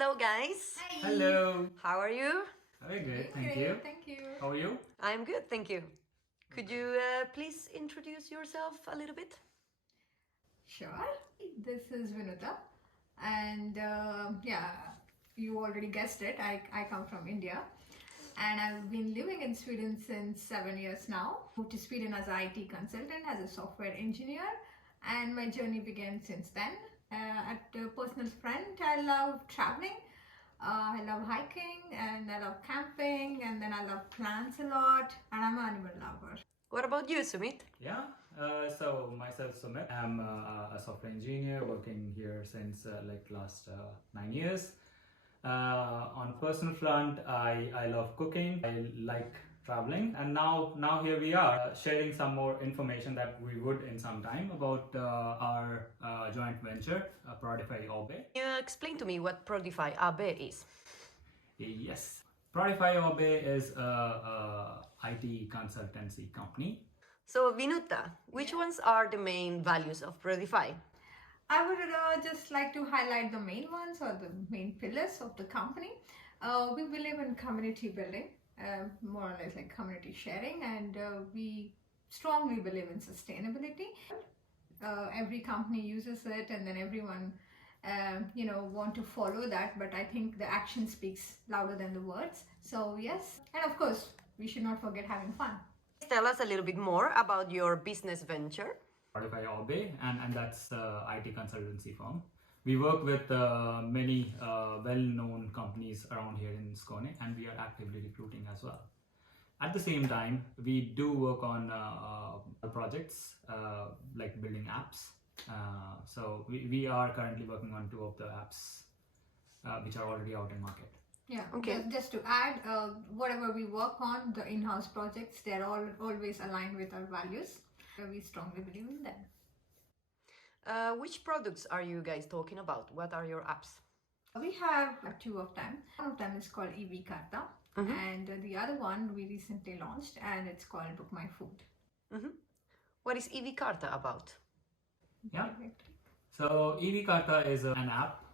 Hello, guys. Hi. Hello. How are you? Very good, Great, thank you. Thank you. How are you? I'm good, thank you. Could you please introduce yourself a little bit? Sure. This is Vinutha, and yeah, you already guessed it. I come from India, and I've been living in Sweden since 7 years now. Moved to Sweden as an IT consultant, as a software engineer, and my journey began since then. At a personal front, I love traveling. I love hiking, and I love camping, and then I love plants a lot, and I'm an animal lover. What about you, Sumeet? Yeah, so myself Sumeet. I'm a software engineer working here since last 9 years. On personal front, I love cooking. I like traveling, and now here we are sharing some more information that we would in some time about our joint venture, Prodify AB. Can you explain to me what Prodify AB is? Yes, Prodify AB is a IT consultancy company. So, Vinutha, which ones are the main values of Prodify? I would just like to highlight the main ones or the main pillars of the company. We believe in community building, more or less like community sharing, and we strongly believe in sustainability. Every company uses it, and then everyone, want to follow that. But I think the action speaks louder than the words. So yes, and of course, we should not forget having fun. Tell us a little bit more about your business venture. Prodify AB, and that's IT consultancy firm. We work with many well-known companies around here in Skåne, and we are actively recruiting as well. At the same time, we do work on projects like building apps. So we are currently working on 2 of the apps which are already out in market. Yeah. Okay. Just to add, whatever we work on, the in-house projects, they're all always aligned with our values. We strongly believe in them. Which products are you guys talking about? What are your apps? We have 2 of them. One of them is called Evkarta, and the other one we recently launched, and it's called Book My Food. What is Evkarta about? Yeah. So Evkarta is an app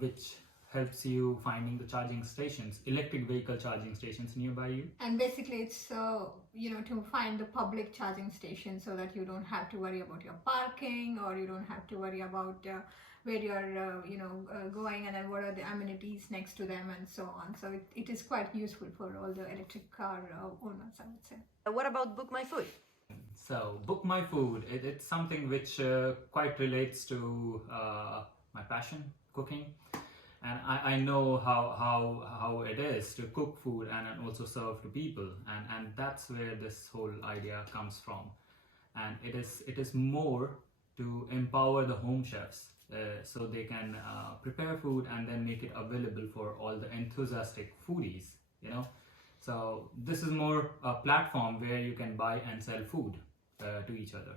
which helps you finding the charging stations, electric vehicle charging stations nearby you. And basically, it's to find the public charging station so that you don't have to worry about your parking, or you don't have to worry about where you're going, and then what are the amenities next to them, and so on. So it is quite useful for all the electric car owners, I would say. What about Book My Food? So Book My Food, it's something which quite relates to my passion, cooking. And I know how it is to cook food and also serve to people, and that's where this whole idea comes from. And it is more to empower the home chefs so they can prepare food and then make it available for all the enthusiastic foodies. So this is more a platform where you can buy and sell food to each other.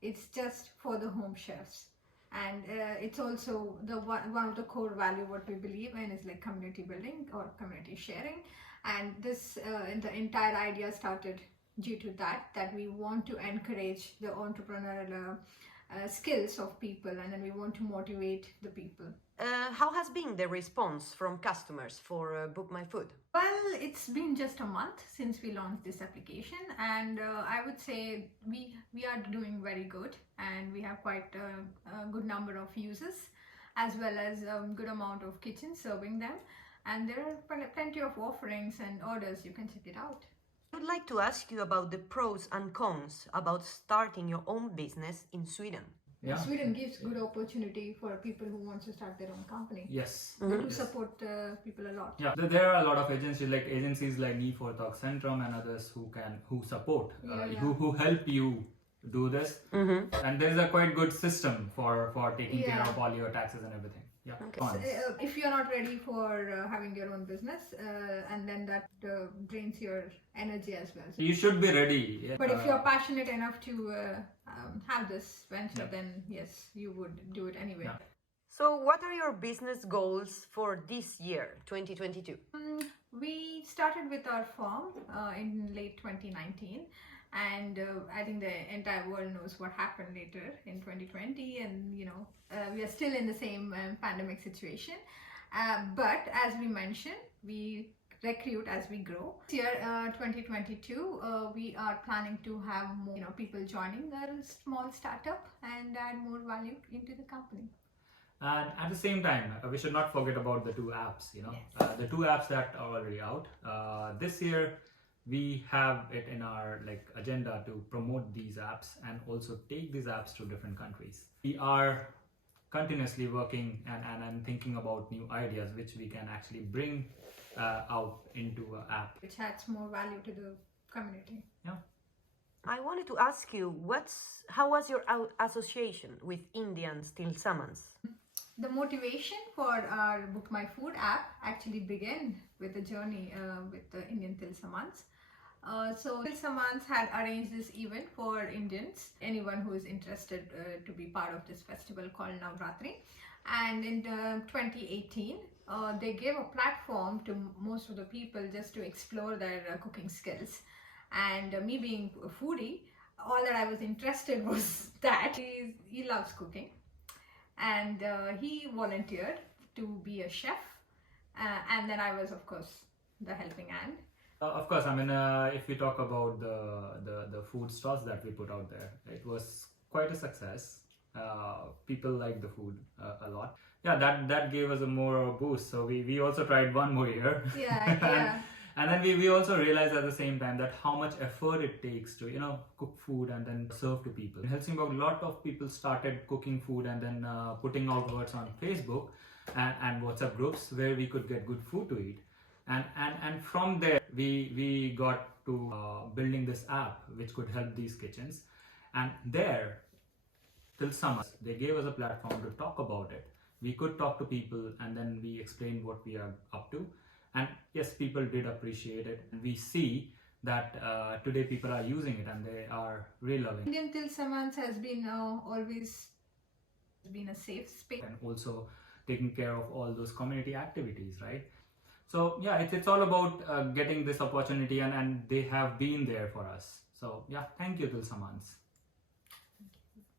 It's just for the home chefs. And it's also the one of the core value what we believe in is like community building or community sharing. And this the entire idea started due to that we want to encourage the entrepreneurial skills of people, and then we want to motivate the people. How has been the response from customers for Book My Food? Well, it's been just a month since we launched this application, and I would say we are doing very good, and we have quite a good number of users, as well as a good amount of kitchens serving them, and there are plenty of offerings and orders. You can check it out. I would like to ask you about the pros and cons about starting your own business in Sweden. Yeah. Sweden gives good opportunity for people who want to start their own company. Yes. They do support people a lot. Yeah, there are a lot of agencies like Ni Företag Centrum and others who support, who help you do this. And there is a quite good system for taking care of all your taxes and everything. Yeah. Okay. So, if you're not ready for having your own business, and then that drains your energy as well. So You should be ready. Yeah. but if you're passionate enough to have this venture, then yes, you would do it anyway. Yeah. So, what are your business goals for this year, 2022? We started with our firm in late 2019, and I think the entire world knows what happened later in 2020, and we are still in the same pandemic situation. But as we mentioned, we recruit as we grow. This year, 2022, we are planning to have more people joining our small startup and add more value into the company. And at the same time, we should not forget about the two apps. Yes. The two apps that are already out. This year, we have it in our agenda to promote these apps and also take these apps to different countries. We are continuously working and thinking about new ideas which we can actually bring out into an app. Which adds more value to the community. Yeah. I wanted to ask you, how was your association with Indian Til Samans? The motivation for our Book My Food app actually began with the journey with the Indian Til Samans. So Til Samans had arranged this event for Indians, anyone who is interested to be part of this festival called Navratri. And in 2018, they gave a platform to most of the people just to explore their cooking skills. And me being a foodie, all that I was interested was that he loves cooking. And he volunteered to be a chef. And then I was, of course, the helping hand. Of course, if we talk about the food stalls that we put out there, it was quite a success. People liked the food a lot. Yeah, that gave us a more boost. So we also tried one more year. Yeah. And then we also realized at the same time that how much effort it takes to cook food and then serve to people. In Helsingborg, a lot of people started cooking food and then putting out words on Facebook and WhatsApp groups where we could get good food to eat. And from there we got to building this app which could help these kitchens. And there, till summer, they gave us a platform to talk about it. We could talk to people and then we explained what we are up to. And yes, people did appreciate it. And we see that today people are using it and they are really loving it. Indian Til Samans has been always been a safe space. And also taking care of all those community activities, right? So yeah, it's all about getting this opportunity and they have been there for us. So yeah, thank you Til Samans.